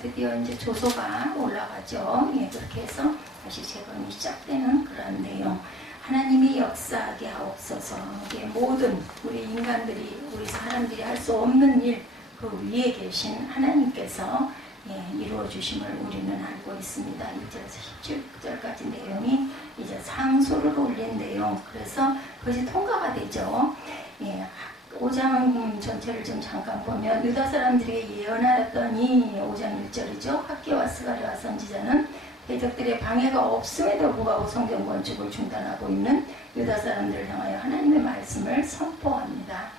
드디어 이제 조소가 올라가죠. 그렇게 해서 다시 재건이 시작되는 그런 내용. 하나님이 역사하게 하옵소서. 모든 우리 인간들이, 우리 사람들이 할 수 없는 일, 그 위에 계신 하나님께서 이루어 주심을 우리는 알고 있습니다. 1절에서 17절까지 내용이 이제 상소를 올린 내용. 그래서 그것이 통과가 되죠. 5장 전체를 좀 잠깐 보면 유다 사람들에게 예언하였더니 5장 1절이죠. 학개와 스가랴 선지자는 대적들의 방해가 없음에도 불구하고 성전 건축을 중단하고 있는 유다 사람들을 향하여 하나님의 말씀을 선포합니다.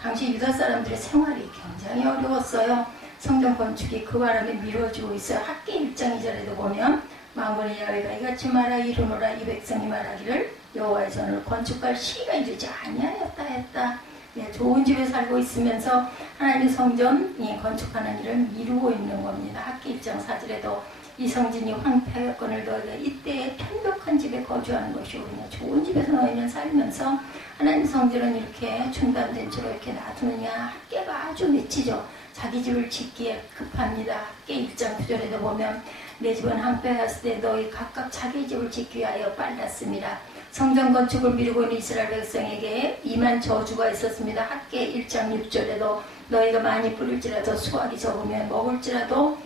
당시 유다 사람들의 생활이 굉장히 어려웠어요. 성전 건축이 그 바람에 미뤄지고 있어요. 학개 1장 2절에도 보면 만군의 야훼가 이같이 말하 이르노라 이 백성이 말하기를 여호와의 전을 건축할 시기가 이르지 아니하였다 했다. 좋은 집에 살고 있으면서 하나님의 성전 건축하는 일을 미루고 있는 겁니다. 학개 1장 4절에도 이 성전이 황폐하였거늘 너희가 이때에 편벽한 집에 거주하는 것이 옳으냐. 좋은 집에서 너희는 살면서 하나님 성전은 이렇게 중단된 채로 이렇게 놔두느냐. 학개가 아주 미치죠. 자기 집을 짓기에 급합니다. 학개 1장 9절에도 보면 내 집은 황폐하였을 때 너희 각각 자기 집을 짓기 위하여 빨랐습니다. 성전 건축을 미루고 있는 이스라엘 백성에게 임한 저주가 있었습니다. 학개 1장 6절에도 너희가 많이 뿌릴지라도 수확이 적으면 먹을지라도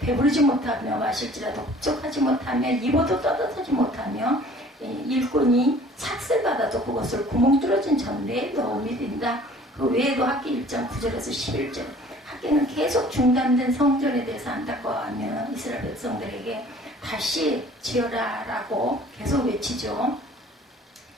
배부르지 못하며 마실지라도 흡족하지 못하며 입어도 따뜻하지 못하며 일꾼이 삭슬 받아도 그것을 구멍 뚫어진 전대에 넣어 미린다. 그 외에도 학개 1장 9절에서 11절 학개는 계속 중단된 성전에 대해서 안타까워하며 이스라엘 백성들에게 다시 지어라 라고 계속 외치죠.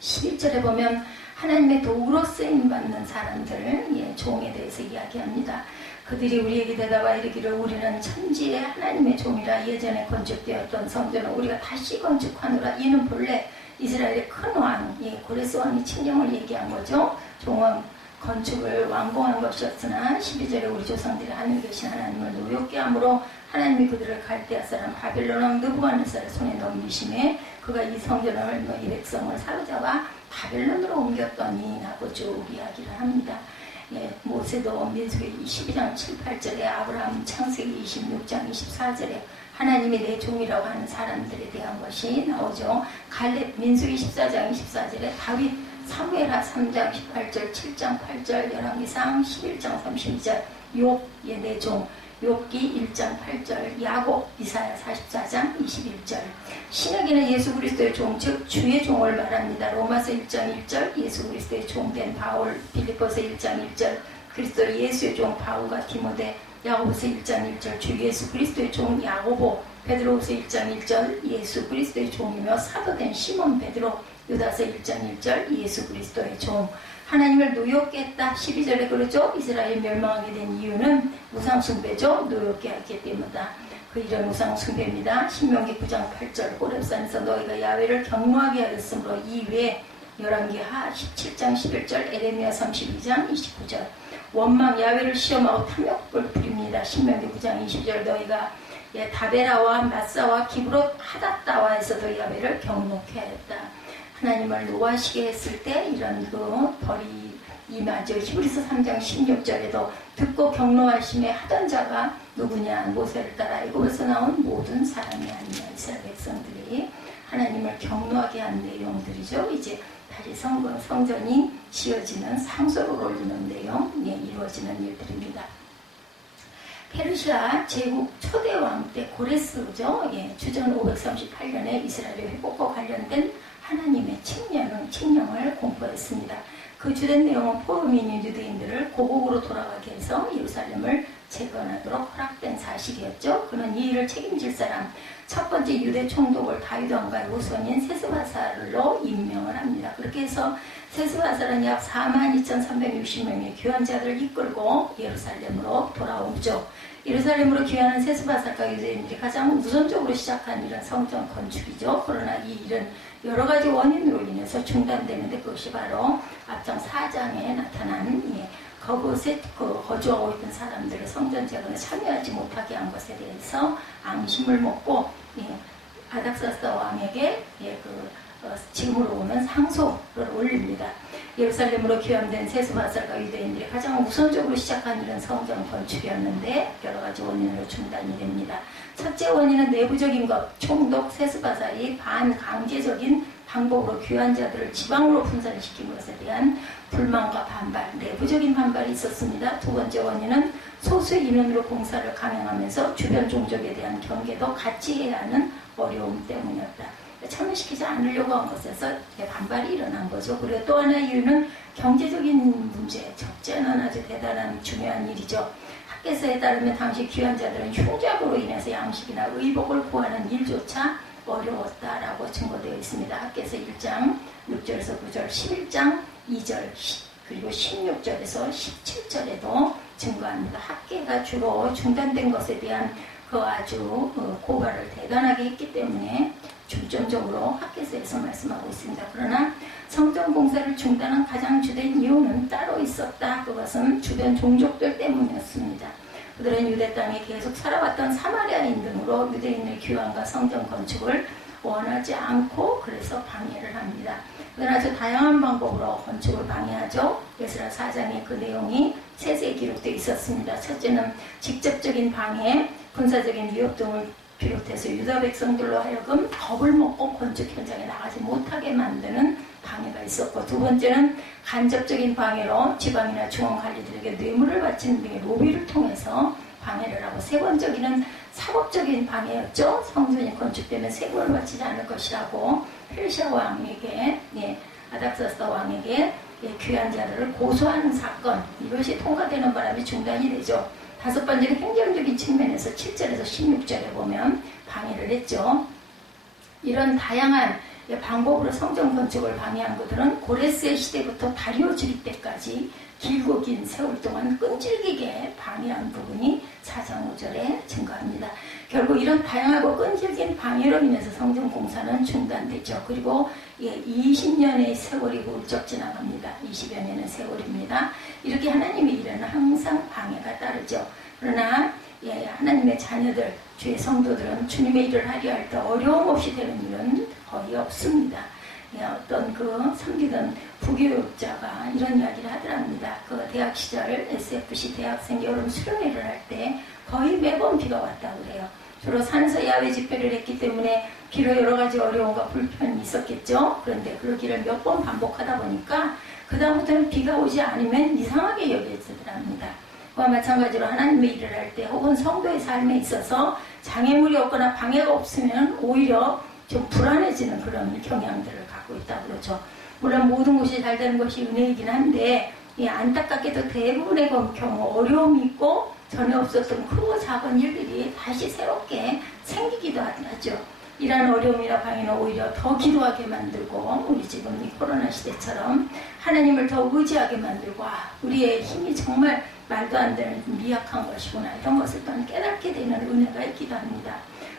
11절에 보면 하나님의 도구로 쓰임받는 사람들, 종에 대해서 이야기합니다. 그들이 우리에게 대답하여 이르기를 우리는 천지의 하나님의 종이라 예전에 건축되었던 성전을 우리가 다시 건축하노라. 이는 본래 이스라엘의 큰 왕, 고레스 왕이 칙령을 얘기한 거죠. 종은 건축을 완공한 것이었으나 12절에 우리 조상들이 하늘에 계신 하나님을 노엽게 함으로 하나님이 그들을 갈대아 사람 바빌론 왕 느부갓네살의 손에 넘기심에 그가 이 성전을 이 백성을 사로잡아 바빌론으로 옮겼더니 라고 쭉 이야기를 합니다. 모세도 민수기 22장 7, 8절에 아브라함 창세기 26장 24절에 하나님이 내 종이라고 하는 사람들에 대한 것이 나오죠. 갈렙 민수기 14장 24절에 다윗 사무엘하 3장 18절 7장 8절 열왕기상 11장 32절 욥 내 종 욥기 1장 8절 야곱 이사야 44장 21절 신약에는 예수 그리스도의 종 즉 주의 종을 말합니다. 로마서 1장 1절 예수 그리스도의 종된 바울 빌립보서 1장 1절 그리스도 예수의 종 바울과 디모데 야고보서 1장 1절 주 예수 그리스도의 종 야고보 베드로후서 1장 1절 예수 그리스도의 종이며 사도된 시몬 베드로 유다서 1장 1절 예수 그리스도의 종 하나님을 노엽게 했다. 12절에 그러죠. 이스라엘 멸망하게 된 이유는 우상숭배죠. 노엽게 했기 때문이다. 그 이런 우상숭배입니다. 신명기 9장 8절 호렙산에서 너희가 야훼를 경노하게 하였으므로 이외에 열왕기하 17장 11절 에레미야 32장 29절 원망 야훼를 시험하고 탐욕을 부립니다. 신명기 9장 20절 너희가 다베라와 마사와 기브롯 하닷다와에서도 야훼를 경노케 하였다. 하나님을 노하시게 했을 때 이런 그 벌이 임하죠. 히브리서 3장 16절에도 듣고 경노하심에 하던 자가 누구냐 모세를 따라 애굽에서 나온 모든 사람이 아니냐. 이스라엘 백성들이 하나님을 경노하게 한 내용들이죠. 이제 다시 성전이 지어지는 상소를 올리는 내용 이루어지는 일들입니다. 페르시아 제국 초대왕 때 고레스죠. 주전 538년에 이스라엘의 회복과 관련된 하나님의 칙령을 공포했습니다. 그 주된 내용은 포로민인 유대인들을 고국으로 돌아가게 해서 예루살렘을 재건하도록 허락된 사실이었죠. 그는 이 일을 책임질 사람 첫 번째 유대 총독을 다윗 왕가의 후손인 세스바살로 임명을 합니다. 그렇게 해서 세스바살은 약 42,360명의 귀환자들을 이끌고 예루살렘으로 돌아오죠. 예루살렘으로 귀환한 세스바살과 유대인들이 가장 우선적으로 시작한 일은 성전 건축이죠. 그러나 이 일은 여러 가지 원인으로 인해서 중단되는데 그것이 바로 앞장 4장에 나타난 그곳에 거주하고 있던 사람들을 성전 재건에 참여하지 못하게 한 것에 대해서 앙심을 먹고 아닥사스다 왕에게 지금으로 보면 상소를 올립니다. 예루살렘으로 귀환된 세수마살과 유대인들이 가장 우선적으로 시작한 일은 성전 건축이었는데 여러 가지 원인으로 중단이 됩니다. 첫째 원인은 내부적인 것, 총독 세수바살이 반강제적인 방법으로 귀환자들을 지방으로 분산시킨 것에 대한 불만과 반발, 내부적인 반발이 있었습니다. 두 번째 원인은 소수 인원으로 공사를 강행하면서 주변 종족에 대한 경계도 같이 해야 하는 어려움 때문이었다. 참여시키지 않으려고 한 것에서 반발이 일어난 거죠. 그리고 또 하나의 이유는 경제적인 문제, 적재는 아주 대단한 중요한 일이죠. 학계서에 따르면 당시 귀환자들은 흉작으로 인해서 양식이나 의복을 구하는 일조차 어려웠다라고 증거되어 있습니다. 학계서 1장 6절에서 9절, 11장 2절, 그리고 16절에서 17절에도 증거합니다. 학계가 주로 중단된 것에 대한 그 아주 고발을 대단하게 했기 때문에 중점적으로 학계서에서 말씀하고 있습니다. 그러나 성전 공사를 중단한 가장 주된 이유는 따로 있었다. 그것은 주변 종족들 때문이었습니다. 그들은 유대 땅에 계속 살아왔던 사마리아인 등으로 유대인의 귀환과 성전 건축을 원하지 않고 그래서 방해를 합니다. 그들은 아주 다양한 방법으로 건축을 방해하죠. 에스라 4장에 그 내용이 세세히 기록되어 있었습니다. 첫째는 직접적인 방해, 군사적인 위협 등을 비롯해서 유다 백성들로 하여금 겁을 먹고 건축 현장에 나가지 못하게 만드는 방해가 있었고, 두 번째는 간접적인 방해로 지방이나 중앙관리들에게 뇌물을 바치는 등의 로비를 통해서 방해를 하고, 세 번째는 사법적인 방해였죠. 성전이 건축되면 세금을 바치지 않을 것이라고 페르시아 왕에게, 아닥사스다 왕에게 귀한 자들을 고소하는 사건, 이것이 통과되는 바람에 중단이 되죠. 다섯 번째는 행정적인 측면에서 7절에서 16절에 보면 방해를 했죠. 이런 다양한 방법으로 성전 건축을 방해한 것들은 고레스의 시대부터 다리오 주립 때까지 길고 긴 세월 동안 끈질기게 방해한 부분이 4장 5절에 증거합니다. 결국 이런 다양하고 끈질긴 방해로 인해서 성전 공사는 중단되죠. 그리고 20년의 세월이 훌쩍 지나갑니다. 20여 년의 세월입니다. 이렇게 하나님의 일에는 항상 방해가 따르죠. 그러나 하나님의 자녀들, 주의 성도들은 주님의 일을 하려 할 때 어려움 없이 되는 일은 거의 없습니다. 어떤 섬기던 부교육자가 이런 이야기를 하더랍니다. 그 대학 시절 SFC 대학생 여름 수련회를 할 때 거의 매번 비가 왔다고 그래요. 주로 산에서 야외 집회를 했기 때문에 비로 여러 가지 어려움과 불편이 있었겠죠. 그런데 그 길을 몇 번 반복하다 보니까 그 다음부터는 비가 오지 않으면 이상하게 여겨지더랍니다. 그와 마찬가지로 하나님의 일을 할 때 혹은 성도의 삶에 있어서 장애물이 없거나 방해가 없으면 오히려 좀 불안해지는 그런 경향들을 갖고 있다고 그러죠. 물론 모든 것이 잘 되는 것이 은혜이긴 한데 안타깝게도 대부분의 경우 어려움이 있고 전에 없었던 크고 작은 일들이 다시 새롭게 생기기도 하죠. 이러한 어려움이나 방해는 오히려 더 기도하게 만들고, 우리 지금 이 코로나 시대처럼 하나님을 더 의지하게 만들고, 우리의 힘이 정말 말도 안 되는 미약한 것이구나, 이런 것을 또 깨닫게 되는 은혜가 있기도 합니다.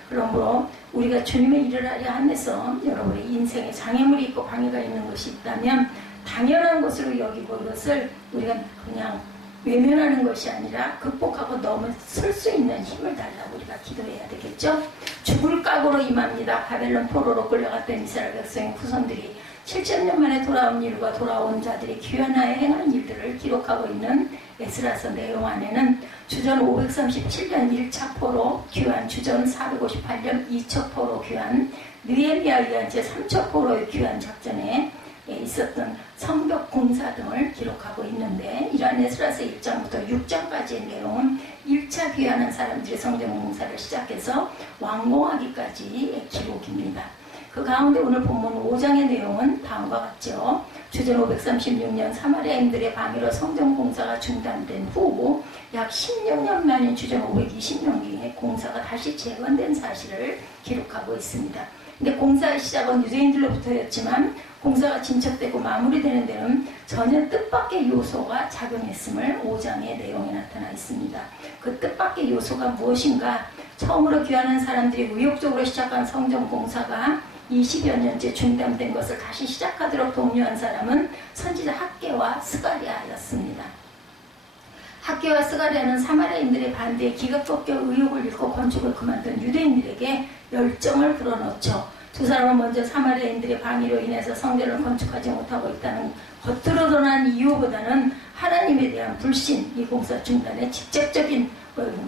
그러므로 우리가 주님의 일을 하려 하면서 여러분의 인생에 장애물이 있고 방해가 있는 것이 있다면 당연한 것으로 여기고, 이것을 우리가 그냥 외면하는 것이 아니라 극복하고 넘어설 수 있는 힘을 달라고 우리가 기도해야 되겠죠. 죽을 각오로 임합니다. 바벨론 포로로 끌려갔던 이스라엘 백성의 후손들이 7,000년 만에 돌아온 일과 돌아온 자들이 귀환하에 행한 일들을 기록하고 있는 에스라서 내용 안에는 주전 537년 1차 포로 귀환, 주전 458년 2차 포로 귀환, 느헤미야에 의한 제3차 포로의 귀환 작전에 있었던 성벽 공사 등을 기록하고 있는데, 이러한 에스라서 1장부터 6장까지의 내용은 1차 귀환한 사람들이 성전 공사를 시작해서 완공하기까지의 기록입니다. 그 가운데 오늘 본문 5장의 내용은 다음과 같죠. 주전 536년 사마리아인들의 방해로 성전 공사가 중단된 후 약 16년 만인 주전 520년경에 공사가 다시 재건된 사실을 기록하고 있습니다. 근데 공사의 시작은 유대인들로부터였지만 공사가 진척되고 마무리되는 데는 전혀 뜻밖의 요소가 작용했음을 5장의 내용에 나타나 있습니다. 그 뜻밖의 요소가 무엇인가? 처음으로 귀환한 사람들이 의욕적으로 시작한 성전 공사가 20여 년째 중단된 것을 다시 시작하도록 독려한 사람은 선지자 학개와 스가랴였습니다. 학개와 스가랴는 사마리아인들의 반대에 기가 꺾여 의욕을 잃고 건축을 그만둔 유대인들에게 열정을 불어넣죠. 두 사람은 먼저 사마리아인들의 방해로 인해서 성전을 건축하지 못하고 있다는 겉으로 드러난 이유보다는 하나님에 대한 불신, 이 공사 중단의 직접적인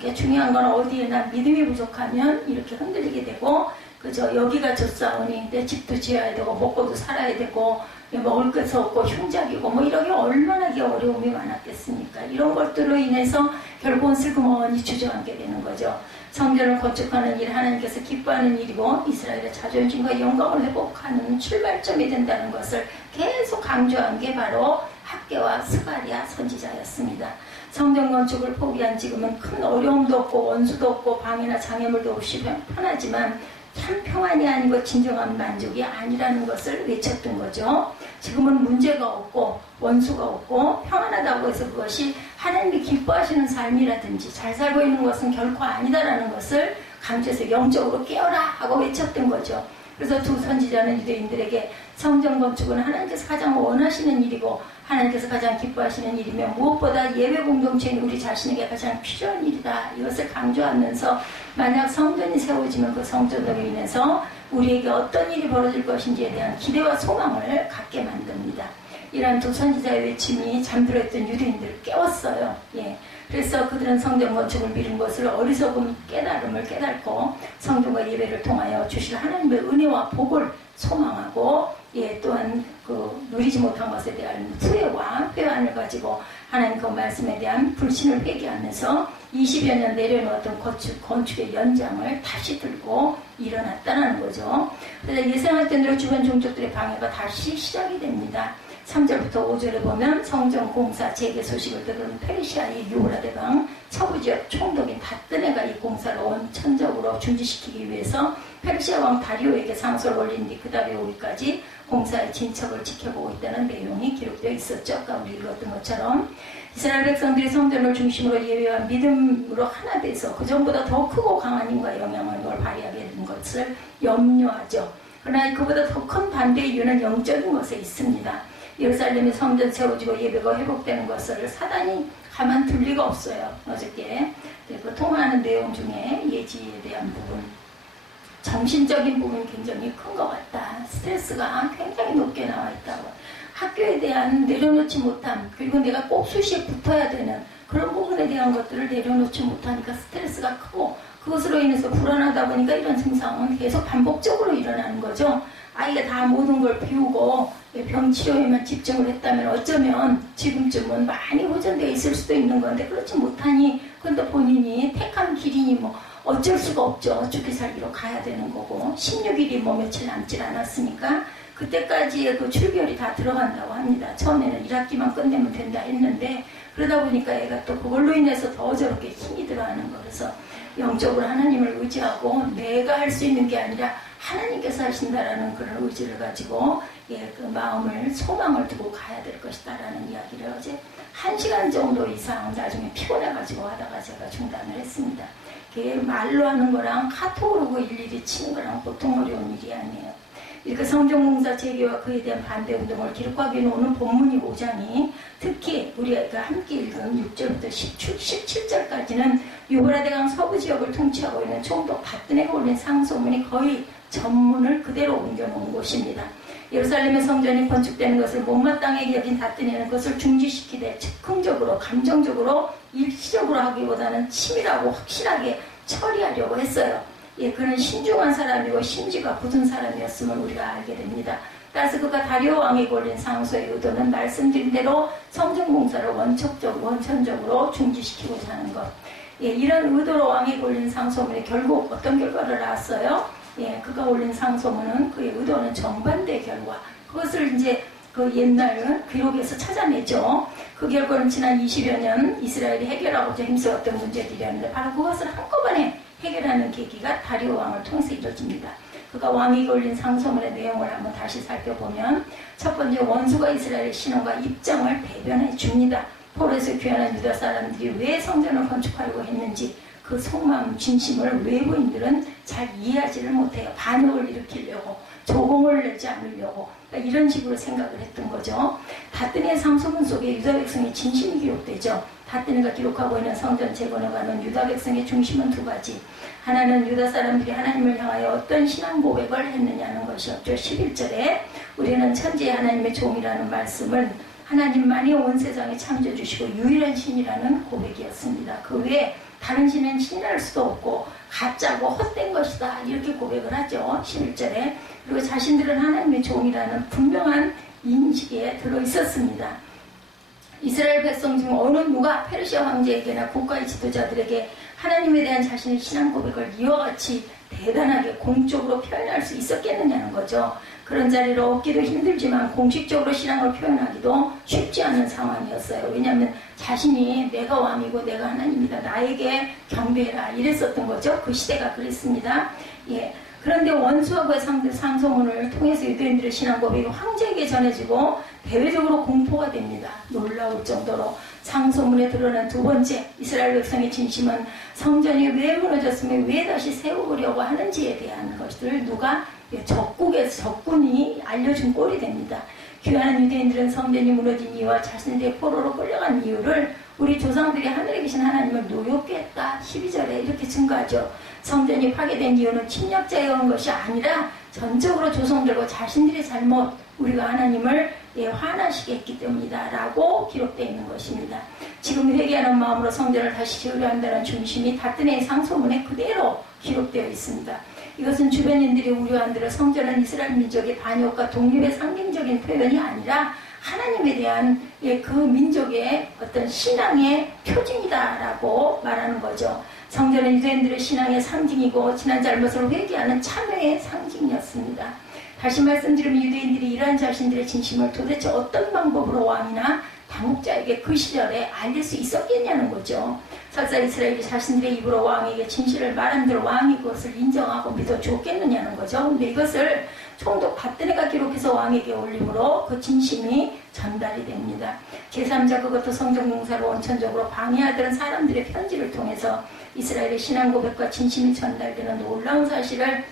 게 중요한 건 어디에나 믿음이 부족하면 이렇게 흔들리게 되고, 그저 여기가 좁사오니 내 집도 지어야 되고 먹고도 살아야 되고 먹을 것도 없고 흉작이고 뭐 이러기 얼마나 어려움이 많았겠습니까? 이런 것들로 인해서 결국은 슬그머니 주저앉게 되는 거죠. 성전을 건축하는 일, 하나님께서 기뻐하는 일이고 이스라엘의 자존심과 영광을 회복하는 출발점이 된다는 것을 계속 강조한 게 바로 학개와 스가랴 선지자였습니다. 성전 건축을 포기한 지금은 큰 어려움도 없고 원수도 없고 방해나 장애물도 없이 편하지만 참 평안이 아니고 진정한 만족이 아니라는 것을 외쳤던 거죠. 지금은 문제가 없고 원수가 없고 평안하다고 해서 그것이 하나님이 기뻐하시는 삶이라든지 잘 살고 있는 것은 결코 아니다라는 것을 강조해서 영적으로 깨어라 하고 외쳤던 거죠. 그래서 두 선지자는 유대인들에게 성전 건축은 하나님께서 가장 원하시는 일이고 하나님께서 가장 기뻐하시는 일이며 무엇보다 예배 공동체인 우리 자신에게 가장 필요한 일이다. 이것을 강조하면서 만약 성전이 세워지면 그 성전으로 인해서 우리에게 어떤 일이 벌어질 것인지에 대한 기대와 소망을 갖게 만듭니다. 이러한 두 선지자의 외침이 잠들어있던 유대인들을 깨웠어요. 예. 그래서 그들은 성전 건축을 미룬 것을 어리석은 깨달음을 깨닫고 성전과 예배를 통하여 주실 하나님의 은혜와 복을 소망하고, 예, 또한 그 누리지 못한 것에 대한 후회와 회한을 가지고 하나님 그 말씀에 대한 불신을 회개하면서 20여 년 내려놓았던 건축의 연장을 다시 들고 일어났다는 거죠. 그래서 예상했던 대로 주변 종족들의 방해가 다시 시작이 됩니다. 3절부터 5절에 보면 성전 공사 재개 소식을 들은 페르시아의 유브라데강 서부지역 총독인 다뜨네가 이 공사를 원천적으로 중지시키기 위해서 페르시아 왕 다리오에게 상소를 올린 뒤 그 다음에 오기까지 공사의 진척을 지켜보고 있다는 내용이 기록되어 있었죠. 아까 우리 읽었던 것처럼 이스라엘 백성들이 성전을 중심으로 예배와 믿음으로 하나 돼서 그 전보다 더 크고 강한 힘과 영향력을 발휘하게 된 것을 염려하죠. 그러나 그보다 더 큰 반대의 이유는 영적인 것에 있습니다. 예루살렘의 성전 세워지고 예배가 회복되는 것을 사단이 가만둘 리가 없어요. 어저께 그 통화하는 내용 중에 예지에 대한 부분, 정신적인 부분이 굉장히 큰 것 같다. 스트레스가 굉장히 높게 나와 있다고. 학교에 대한 내려놓지 못함, 그리고 내가 꼭 수시에 붙어야 되는 그런 부분에 대한 것들을 내려놓지 못하니까 스트레스가 크고 그것으로 인해서 불안하다 보니까 이런 증상은 계속 반복적으로 일어나는 거죠. 아이가 다 모든 걸 비우고 병치료에만 집중을 했다면 어쩌면 지금쯤은 많이 호전되어 있을 수도 있는 건데 그렇지 못하니 그건 또 본인이 택한 길이니 뭐 어쩔 수가 없죠. 죽기 살기로 가야 되는 거고 16일이 뭐 며칠 남질 않았으니까 그때까지의 그 출결이 다 들어간다고 합니다. 처음에는 1학기만 끝내면 된다 했는데 그러다 보니까 애가 또 그걸로 인해서 더 저렇게 힘이 들어가는 거. 그래서 영적으로 하나님을 의지하고 내가 할 수 있는 게 아니라 하나님께서 하신다라는 그런 의지를 가지고 그 마음을 소망을 두고 가야 될 것이다라는 이야기를 어제 1시간 정도 이상 나중에 피곤해가지고 하다가 제가 중단을 했습니다. 그게 말로 하는 거랑 카톡으로 그 일일이 치는 거랑 보통 어려운 일이 아니에요. 이렇게 성전공사 재개와 그에 대한 반대운동을 기록하기 위해 오는 본문이 5장이 특히 우리가 함께 읽은 6절부터 17절까지는 유브라데강 서부지역을 통치하고 있는 총독 다뜨네가 올린 상소문이 거의 전문을 그대로 옮겨놓은 곳입니다. 예루살렘의 성전이 건축되는 것을 못마땅하게 여긴 다뜨네는 그것을 중지시키되 즉흥적으로 감정적으로 일시적으로 하기보다는 치밀하고 확실하게 처리하려고 했어요. 예, 그는 신중한 사람이고 심지가 굳은 사람이었음을 우리가 알게 됩니다. 따라서 그가 다리오 왕이 걸린 상소의 의도는 말씀드린 대로 성전공사를 원천적으로 중지시키고자 하는 것. 예, 이런 의도로 왕이 걸린 상소문이 결국 어떤 결과를 낳았어요? 예, 그가 올린 상소문은 그의 의도는 정반대의 결과. 그것을 이제 그 옛날 기록에서 찾아내죠. 그 결과는 지난 20여 년 이스라엘이 해결하고자 힘써왔던 문제들이었는데 바로 그것을 한꺼번에 해결하는 계기가 다리오 왕을 통해서 이루어집니다. 그가 왕이 걸린 상소문의 내용을 한번 다시 살펴보면 첫 번째 원수가 이스라엘의 신앙과 입장을 대변해 줍니다. 포로에서 귀환한 유다 사람들이 왜 성전을 건축하려고 했는지 그 속마음 진심을 외부인들은 잘 이해하지를 못해요. 반역을 일으키려고 조공을 내지 않으려고 그러니까 이런 식으로 생각을 했던 거죠. 다뜨니의 상소문 속에 유다 백성의 진심이 기록되죠. 다뜨니가 기록하고 있는 성전 재건에 관한 유다 백성의 중심은 두 가지. 하나는 유다 사람들이 하나님을 향하여 어떤 신앙 고백을 했느냐는 것이었죠. 11절에 우리는 천지의 하나님의 종이라는 말씀은 하나님만이 온 세상에 창조주시고 유일한 신이라는 고백이었습니다. 그 외에 다른 신은 신이랄 수도 없고 가짜고 헛된 것이다 이렇게 고백을 하죠. 11절에. 그리고 자신들은 하나님의 종이라는 분명한 인식에 들어있었습니다. 이스라엘 백성 중 어느 누가 페르시아 황제에게나 국가의 지도자들에게 하나님에 대한 자신의 신앙 고백을 이와 같이 대단하게 공적으로 표현할 수 있었겠느냐는 거죠. 그런 자리를 얻기도 힘들지만 공식적으로 신앙을 표현하기도 쉽지 않은 상황이었어요. 왜냐하면 자신이 내가 왕이고 내가 하나님이다. 나에게 경배해라. 이랬었던 거죠. 그 시대가 그랬습니다. 예. 그런데 원수하고의 상소문을 통해서 유대인들의 신앙 고백이 황제에게 전해지고 대외적으로 공포가 됩니다. 놀라울 정도로. 상소문에 드러난 두 번째 이스라엘 백성의 진심은 성전이 왜 무너졌으며 왜 다시 세우려고 하는지에 대한 것들을 누가 적군이 알려준 꼴이 됩니다. 귀하는 유대인들은 성전이 무너진 이유와 자신들의 포로로 끌려간 이유를 우리 조상들이 하늘에 계신 하나님을 노엽게 했다. 12절에 이렇게 증거하죠. 성전이 파괴된 이유는 침략자에 의한 것이 아니라 전적으로 조상들과 자신들의 잘못, 우리가 하나님을 화나시게 했기 때문이다 라고 기록되어 있는 것입니다. 지금 회개하는 마음으로 성전을 다시 지으려 한다는 중심이 다뜨니의 상소문에 그대로 기록되어 있습니다. 이것은 주변인들이 우려한 대로 성전은 이스라엘 민족의 반역과 독립의 상징적인 표현이 아니라 하나님에 대한 그 민족의 어떤 신앙의 표징이다라고 말하는 거죠. 성전은 유대인들의 신앙의 상징이고 지난 잘못을 회개하는 참회의 상징이었습니다. 다시 말씀드리면 유대인들이 이러한 자신들의 진심을 도대체 어떤 방법으로 왕이나 당국자에게 그 시절에 알릴 수 있었겠냐는 거죠. 설사 이스라엘이 자신들의 입으로 왕에게 진실을 말한 대로 왕이 그것을 인정하고 믿어줬겠느냐는 거죠. 근데 이것을 총독 다뜨니가 기록해서 왕에게 올림으로 그 진심이 전달이 됩니다. 제3자 그것도 성전 공사를 원천적으로 방해하던 사람들의 편지를 통해서 이스라엘의 신앙 고백과 진심이 전달되는 놀라운 사실을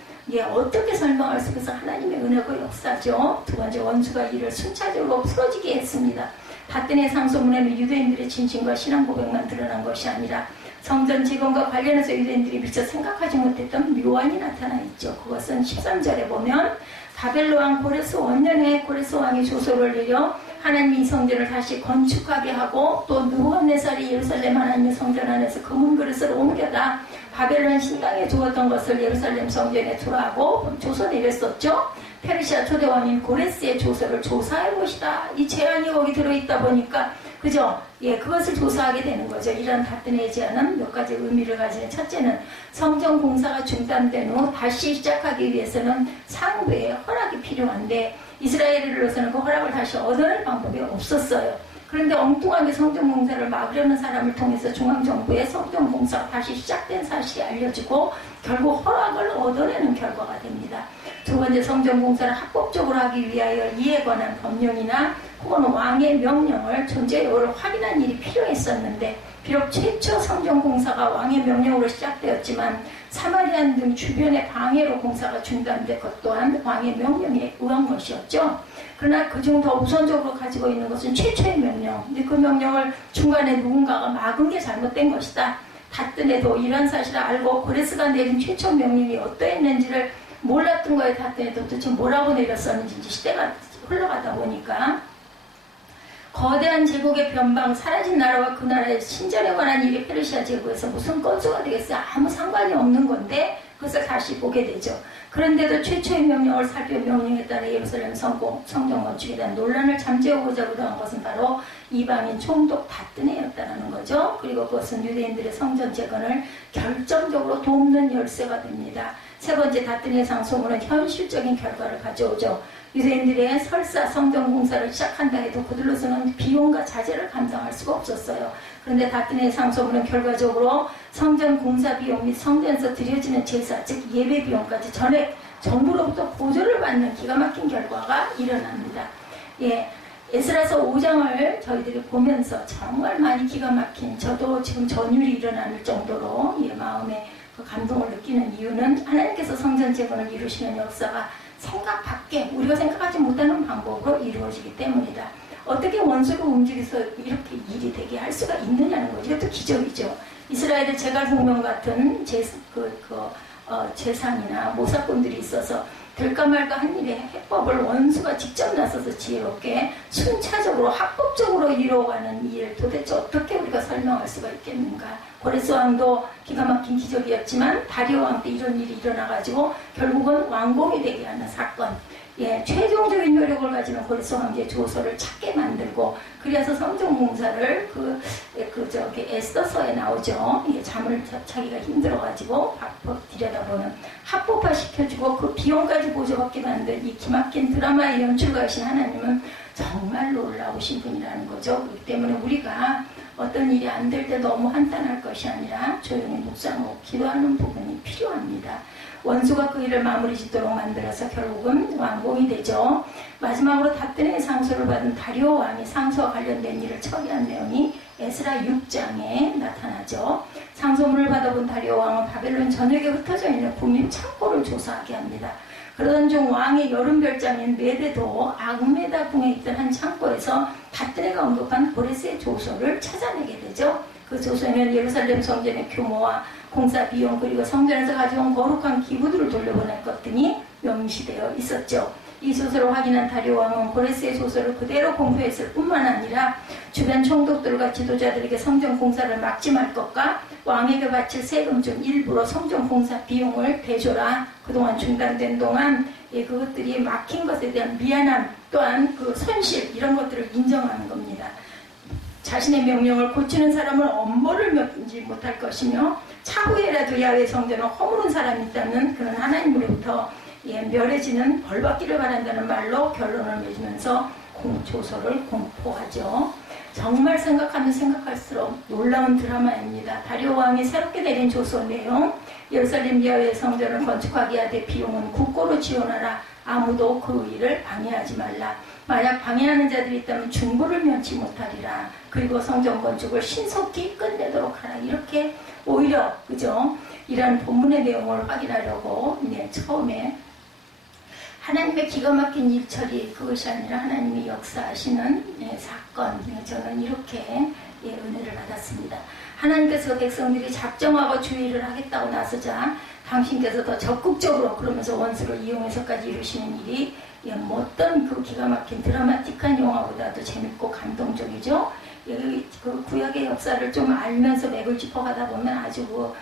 어떻게 설명할 수 있어서 하나님의 은혜가 역사죠. 두 번째 원수가 이를 순차적으로 풀어지게 했습니다. 다뜨니의 상소문에는 유대인들의 진심과 신앙 고백만 드러난 것이 아니라 성전 재건과 관련해서 유대인들이 미처 생각하지 못했던 묘안이 나타나 있죠. 그것은 13절에 보면 바벨론 왕 고레스 원년에 고레스 왕이 조서를 내려 하나님이 성전을 다시 건축하게 하고 또 느부갓네살이 예루살렘 하나님의 성전 안에서 금은 그릇을 옮겨다 바벨론 신당에 두었던 것을 예루살렘 성전에 두라고 조서를 이랬었죠. 페르시아 초대왕인 고레스의 조서를 조사할 것이다. 이 제안이 거기 들어있다 보니까 그죠? 그것을 조사하게 되는 거죠. 이런 다뜨니의 제안은 몇 가지 의미를 가지는 첫째는 성전 공사가 중단된 후 다시 시작하기 위해서는 상부의 허락이 필요한데 이스라엘으로서는 그 허락을 다시 얻어낼 방법이 없었어요. 그런데 엉뚱하게 성전 공사를 막으려는 사람을 통해서 중앙정부의 성전 공사가 다시 시작된 사실이 알려지고 결국 허락을 얻어내는 결과가 됩니다. 두 번째, 성전 공사를 합법적으로 하기 위하여 이에 관한 법령이나 혹은 왕의 명령을 존재 여부를 확인한 일이 필요했었는데 비록 최초 성전 공사가 왕의 명령으로 시작되었지만 사마리안 등 주변의 방해로 공사가 중단된 것 또한 왕의 명령에 의한 것이었죠. 그러나 그중 더 우선적으로 가지고 있는 것은 최초의 명령. 근데 그 명령을 중간에 누군가가 막은 게 잘못된 것이다. 다뜨니도 이런 사실을 알고 고레스가 내린 최초 명령이 어떠했는지를 몰랐던 거에 다뜨니도 도대체 뭐라고 내렸었는지 시대가 흘러가다 보니까 거대한 제국의 변방, 사라진 나라와 그 나라의 신전에 관한 일이 페르시아 제국에서 무슨 건수가 되겠어요? 아무 상관이 없는 건데 그것을 다시 보게 되죠. 그런데도 최초의 명령을 살펴 명령에 따라 예루살렘 성전 건축에 대한 논란을 잠재우고자 한 것은 바로 이방인 총독 다뜨니였다는 거죠. 그리고 그것은 유대인들의 성전 재건을 결정적으로 돕는 열쇠가 됩니다. 세 번째, 다뜨니의 상소문은 현실적인 결과를 가져오죠. 유대인들의 설사 성전 공사를 시작한다 해도 그들로서는 비용과 자재를 감당할 수가 없었어요. 그런데 다뜨니의 상소문은 결과적으로 성전 공사 비용 및 성전에서 드려지는 제사, 즉 예배 비용까지 전액 정부로부터 보조를 받는 기가 막힌 결과가 일어납니다. 에스라서 5장을 저희들이 보면서 정말 많이 기가 막힌, 저도 지금 전율이 일어날 정도로 마음에 그 감동을 느끼는 이유는 하나님께서 성전 재건을 이루시는 역사가 생각 밖에 우리가 생각하지 못하는 방법으로 이루어지기 때문이다. 어떻게 원수를 움직여서 이렇게 일이 되게 할 수가 있느냐는 거죠. 이것도 기적이죠. 이스라엘의 제갈공명 같은 재상이나 모사꾼들이 있어서 될까 말까 한 일의 해법을 원수가 직접 나서서 지혜롭게 순차적으로 합법적으로 이루어가는 일, 도대체 어떻게 우리가 설명할 수가 있겠는가. 고레스 왕도 기가 막힌 기적이었지만 다리오 왕 때 이런 일이 일어나가지고 결국은 왕궁이 되게 하는 사건, 최종적인 효력을 가지는 고레스 왕제의 조서를 찾게 만들고, 그래서 성전공사를 에스더서에 나오죠. 잠을 자기가 힘들어가지고 들여다보는 합법화 시켜주고 그 비용까지 보조받게 만든 이 기막힌 드라마의 연출가이신 하나님은 정말 놀라우신 분이라는 거죠. 그렇기 때문에 우리가 어떤 일이 안 될 때 너무 한탄할 것이 아니라 조용히 묵상하고 기도하는 부분이 필요합니다. 원수가 그 일을 마무리 짓도록 만들어서 결국은 왕궁이 되죠. 마지막으로 다뜨네의 상소를 받은 다리오 왕이 상소와 관련된 일을 처리한 내용이 에스라 6장에 나타나죠. 상소문을 받아본 다리오 왕은 바벨론 전역에 흩어져 있는 국립 창고를 조사하게 합니다. 그러던 중 왕의 여름별장인 메데도 아그메다 궁에 있던 한 창고에서 다뜨네가 언급한 고레스의 조서를 찾아내게 되죠. 그 조서에는 예루살렘 성전의 규모와 공사 비용, 그리고 성전에서 가져온 거룩한 기구들을 돌려보낼 것 등이 명시되어 있었죠. 이 조서를 확인한 다리오 왕은 고레스의 조서를 그대로 공표했을 뿐만 아니라 주변 총독들과 지도자들에게 성전 공사를 막지 말 것과 왕에게 바칠 세금 중 일부로 성전 공사 비용을 대줘라. 그동안 중단된 동안 그것들이 막힌 것에 대한 미안함, 또한 그 손실, 이런 것들을 인정하는 겁니다. 자신의 명령을 고치는 사람은 엄벌을 면지 못할 것이며 차후에라도 야훼 성전을 허무른 사람이 있다는 그런 하나님으로부터 멸해지는 벌받기를 바란다는 말로 결론을 맺으면서 조서를 공포하죠. 정말 생각하면 생각할수록 놀라운 드라마입니다. 다리오 왕이 새롭게 내린 조서 내용, 예루살렘 야훼 성전을 건축하기 위해 비용은 국고로 지원하라. 아무도 그 일을 방해하지 말라. 만약 방해하는 자들이 있다면 중보를 면치 못하리라. 그리고 성전 건축을 신속히 끝내도록 하라. 이렇게 오히려 그죠? 이런 본문의 내용을 확인하려고 처음에 하나님의 기가 막힌 일처리, 그것이 아니라 하나님이 역사하시는 사건, 저는 이렇게 은혜를 받았습니다. 하나님께서 백성들이 작정하고 주의를 하겠다고 나서자 당신께서 더 적극적으로 그러면서 원수를 이용해서까지 이루시는 일이 어떤 그 기가 막힌 드라마틱한 영화보다도 재밌고 감동적이죠. 그 구약의 역사를 좀 알면서 맥을 짚어가다 보면 아주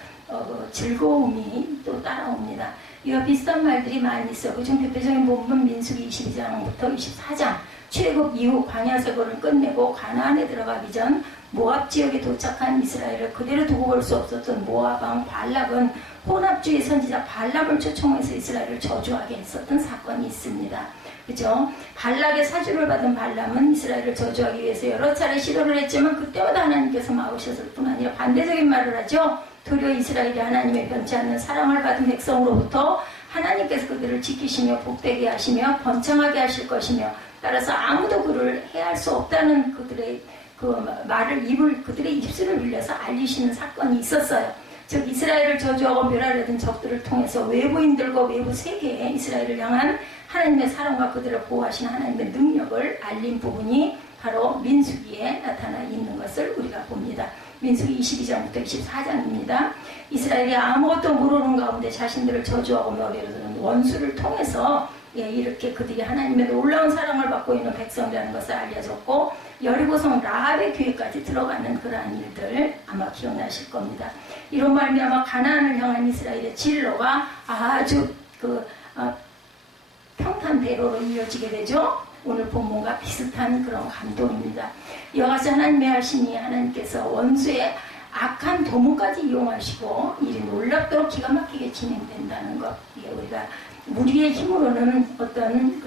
즐거움이 또 따라옵니다. 이와 비슷한 말들이 많이 있어요. 그중 대표적인 본문 민수기 22장부터 24장, 출애굽 이후 광야 생활을 끝내고 가나안에 들어가기 전 모압 지역에 도착한 이스라엘을 그대로 두고 볼 수 없었던 모압 왕 발락은 혼합주의 선지자 발람을 초청해서 이스라엘을 저주하게 했었던 사건이 있습니다. 그죠? 발락의 사주를 받은 발람은 이스라엘을 저주하기 위해서 여러 차례 시도를 했지만 그때마다 하나님께서 막으셨을 뿐 아니라 반대적인 말을 하죠. 도리어 이스라엘이 하나님의 변치 않는 사랑을 받은 백성으로부터 하나님께서 그들을 지키시며 복되게 하시며 번창하게 하실 것이며, 따라서 아무도 그를 해할 수 없다는 그들의 그 말을 그들의 입술을 빌려서 알리시는 사건이 있었어요. 즉 이스라엘을 저주하고 멸하려던 적들을 통해서 외부인들과 외부 세계에 이스라엘을 향한 하나님의 사랑과 그들을 보호하시는 하나님의 능력을 알린 부분이 바로 민수기에 나타나 있는 것을 우리가 봅니다. 민수기 22장부터 24장입니다. 이스라엘이 아무것도 모르는 가운데 자신들을 저주하고 멸하려던 원수를 통해서 이렇게 그들이 하나님의 놀라운 사랑을 받고 있는 백성이라는 것을 알려줬고, 여리고성 라합의 교회까지 들어가는 그러한 일들 아마 기억나실 겁니다. 이런 말미암아 가나안을 향한 이스라엘의 진로가 아주 평탄대로로 이어지게 되죠. 오늘 본문과 비슷한 그런 감동입니다. 이와 같이 하나님의 하심이 하나님께서 원수의 악한 도모까지 이용하시고 일이 놀랍도록 기가 막히게 진행된다는 것, 우리가 우리의 힘으로는 어떤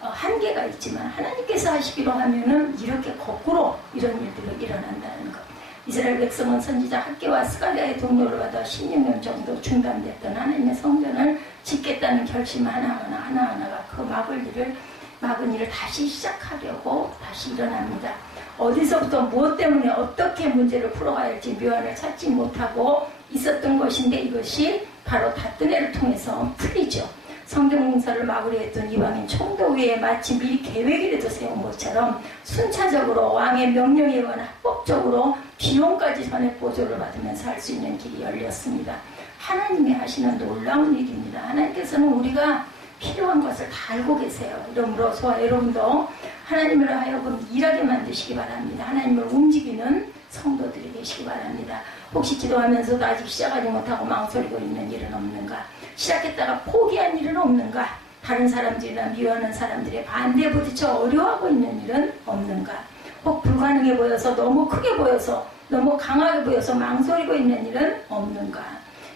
한계가 있지만 하나님께서 하시기로 하면은 이렇게 거꾸로 이런 일들이 일어난다는 것. 이스라엘 백성은 선지자 학개와 스가랴의 동료를 받아 16년 정도 중단됐던 하나님의 성전을 짓겠다는 결심 하나하나가 그 막은 일을 다시 시작하려고 다시 일어납니다. 어디서부터 무엇 때문에 어떻게 문제를 풀어가야 할지 묘안을 찾지 못하고 있었던 것인데, 이것이 바로 다뜨네를 통해서 풀리죠. 성전공사를 마무리했던 이방인 총독위에 마치 미리 계획이라도 세운 것처럼 순차적으로 왕의 명령에 의한 합법적으로 비용까지 전액 보조를 받으면서 할 수 있는 길이 열렸습니다. 하나님이 하시는 놀라운 일입니다. 하나님께서는 우리가 필요한 것을 다 알고 계세요. 이러므로 저와 여러분도 하나님으로 하여금 일하게 만드시기 바랍니다. 하나님을 움직이는 성도들이 되시기 바랍니다. 혹시 기도하면서도 아직 시작하지 못하고 망설이고 있는 일은 없는가? 시작했다가 포기한 일은 없는가? 다른 사람들이나 미워하는 사람들의 반대에 부딪혀 어려워하고 있는 일은 없는가? 혹 불가능해 보여서 너무 크게 보여서 너무 강하게 보여서 망설이고 있는 일은 없는가?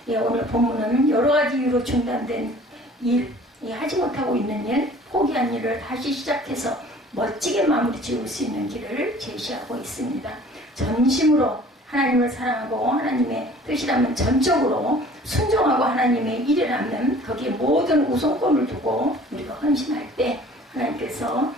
예, 오늘 본문은 여러 가지 이유로 중단된 일, 하지 못하고 있는 일, 포기한 일을 다시 시작해서 멋지게 마무리 지을 수 있는 길을 제시하고 있습니다. 전심으로 하나님을 사랑하고 하나님의 뜻이라면 전적으로 순종하고 하나님의 일이라면 거기에 모든 우선권을 두고 우리가 헌신할 때 하나님께서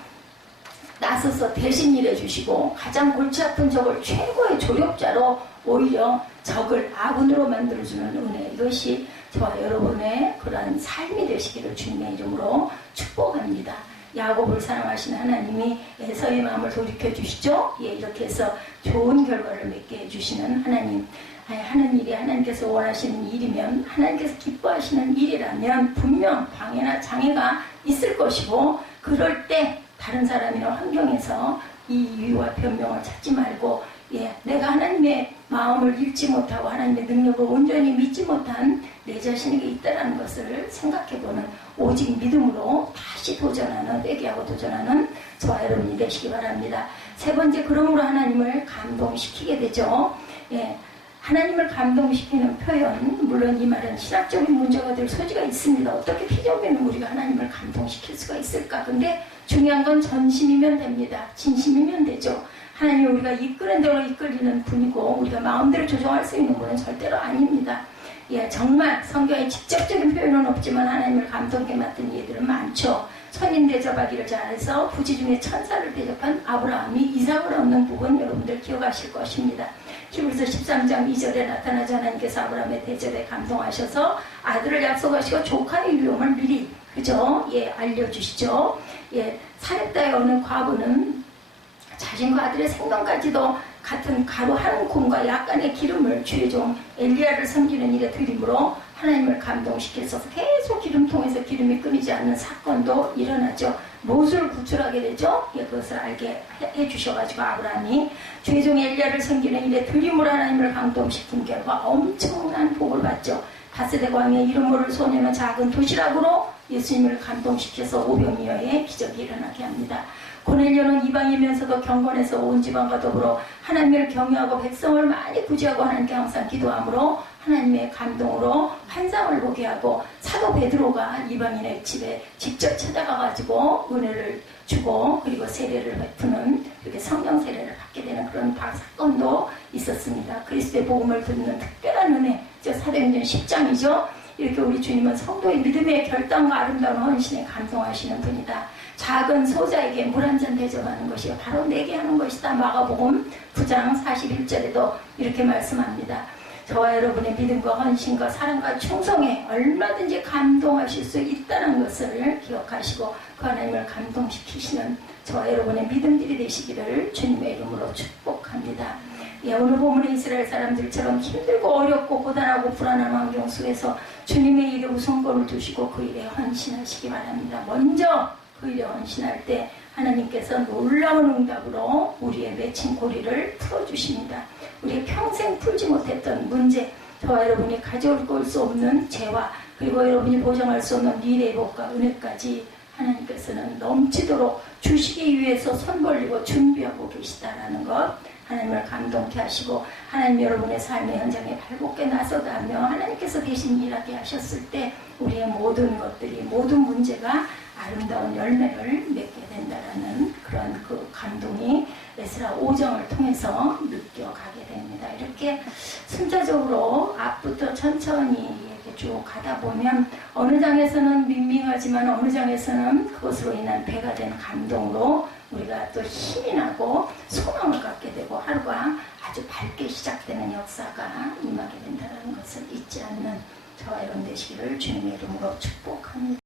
나서서 대신 일해 주시고 가장 골치 아픈 적을 최고의 조력자로 오히려 적을 아군으로 만들어주는 은혜, 이것이 저와 여러분의 그러한 삶이 되시기를 주님의 이름으로 축복합니다. 야곱을 사랑하시는 하나님이 에서의 마음을 돌이켜 주시죠. 예, 이렇게 해서 좋은 결과를 맺게 해주시는 하나님, 하는 일이 하나님께서 원하시는 일이면, 하나님께서 기뻐하시는 일이라면 분명 방해나 장애가 있을 것이고, 그럴 때 다른 사람이나 환경에서 이 이유와 변명을 찾지 말고, 예, 내가 하나님의 마음을 읽지 못하고 하나님의 능력을 온전히 믿지 못한 내 자신에게 있다는 것을 생각해보는, 오직 믿음으로 다시 도전하는, 회개하고 도전하는 저와 여러분이 되시기 바랍니다. 세 번째, 그러므로 하나님을 감동시키게 되죠. 예, 하나님을 감동시키는 표현, 물론 이 말은 신학적인 문제가 될 소지가 있습니다. 어떻게 피조물은 우리가 하나님을 감동시킬 수가 있을까? 근데 중요한 건 전심이면 됩니다. 진심이면 되죠. 하나님이 우리가 이끄는 대로 이끌리는 분이고 우리가 마음대로 조정할 수 있는 분은 절대로 아닙니다. 예, 정말 성경에 직접적인 표현은 없지만 하나님을 감동하게 만든 예들은 많죠. 선인 대접하기를 잘해서 부지 중에 천사를 대접한 아브라함이 이삭을 얻는 부분 여러분들 기억하실 것입니다. 히브리서 13장 2절에 나타나자 하나님께서 아브라함의 대접에 감동하셔서 아들을 약속하시고 조카의 유용을 미리, 그죠? 예, 알려주시죠. 예, 사렙다의 어느 과부는 자신과 아들의 생명까지도 같은 가루 한 콤과 약간의 기름을 주의 종 엘리야를 섬기는 일에 들임으로 하나님을 감동시켜서 계속 기름통에서 기름이 끊이지 않는 사건도 일어나죠. 무엇을 구출하게 되죠? 예, 그것을 알게 해주셔가지고 아브라함이 주의 종 엘리야를 섬기는 일에 들임으로 하나님을 감동시킨 결과 엄청난 복을 받죠. 다스데 왕의 이름 모를 소년은 작은 도시락으로 예수님을 감동시켜서 오병이어의 기적이 일어나게 합니다. 고넬료는 이방이면서도 경건해서 온 지방과 더불어 하나님을 경외하고 백성을 많이 구제하고 하나님께 항상 기도함으로 하나님의 감동으로 환상을 보게 하고, 사도 베드로가 이방인의 집에 직접 찾아가가지고 은혜를 주고 그리고 세례를 베푸는, 이렇게 성령 세례를 받게 되는 그런 사건도 있었습니다. 그리스도의 복음을 듣는 특별한 은혜, 사도행전 10장이죠. 이렇게 우리 주님은 성도의 믿음의 결단과 아름다운 헌신에 감동하시는 분이다. 작은 소자에게 물 한 잔 대접하는 것이 바로 내게 하는 것이다. 마가복음 9장 41절에도 이렇게 말씀합니다. 저와 여러분의 믿음과 헌신과 사랑과 충성에 얼마든지 감동하실 수 있다는 것을 기억하시고 그 하나님을 감동시키시는 저와 여러분의 믿음들이 되시기를 주님의 이름으로 축복합니다. 예, 오늘 보면 이스라엘 사람들처럼 힘들고 어렵고 고단하고 불안한 환경 속에서 주님의 일에 우선권을 두시고 그 일에 헌신하시기 바랍니다. 먼저 그 일에 헌신할 때 하나님께서 놀라운 응답으로 우리의 맺힌 고리를 풀어주십니다. 우리 평생 풀지 못했던 문제, 저와 여러분이 가져올 수 없는 죄와 그리고 여러분이 보장할 수 없는 미래의 복과 은혜까지 하나님께서는 넘치도록 주시기 위해서 손 벌리고 준비하고 계시다라는 것, 하나님을 감동케 하시고 하나님 여러분의 삶의 현장에 발벗게 나서가며 하나님께서 대신 일하게 하셨을 때 우리의 모든 것들이, 모든 문제가 아름다운 열매를 맺게 된다라는 그런 그 감동이 에스라 5장을 통해서 느껴가게 됩니다. 이렇게 순차적으로 앞부터 천천히 이렇게 쭉 가다 보면 어느 장에서는 밍밍하지만 어느 장에서는 그것으로 인한 배가 된 감동으로 우리가 또 힘이 나고 소망을 갖게 되고 하루가 아주 밝게 시작되는 역사가 임하게 된다는 것을 잊지 않는 저와 여러분 되시기를 주님의 이름으로 축복합니다.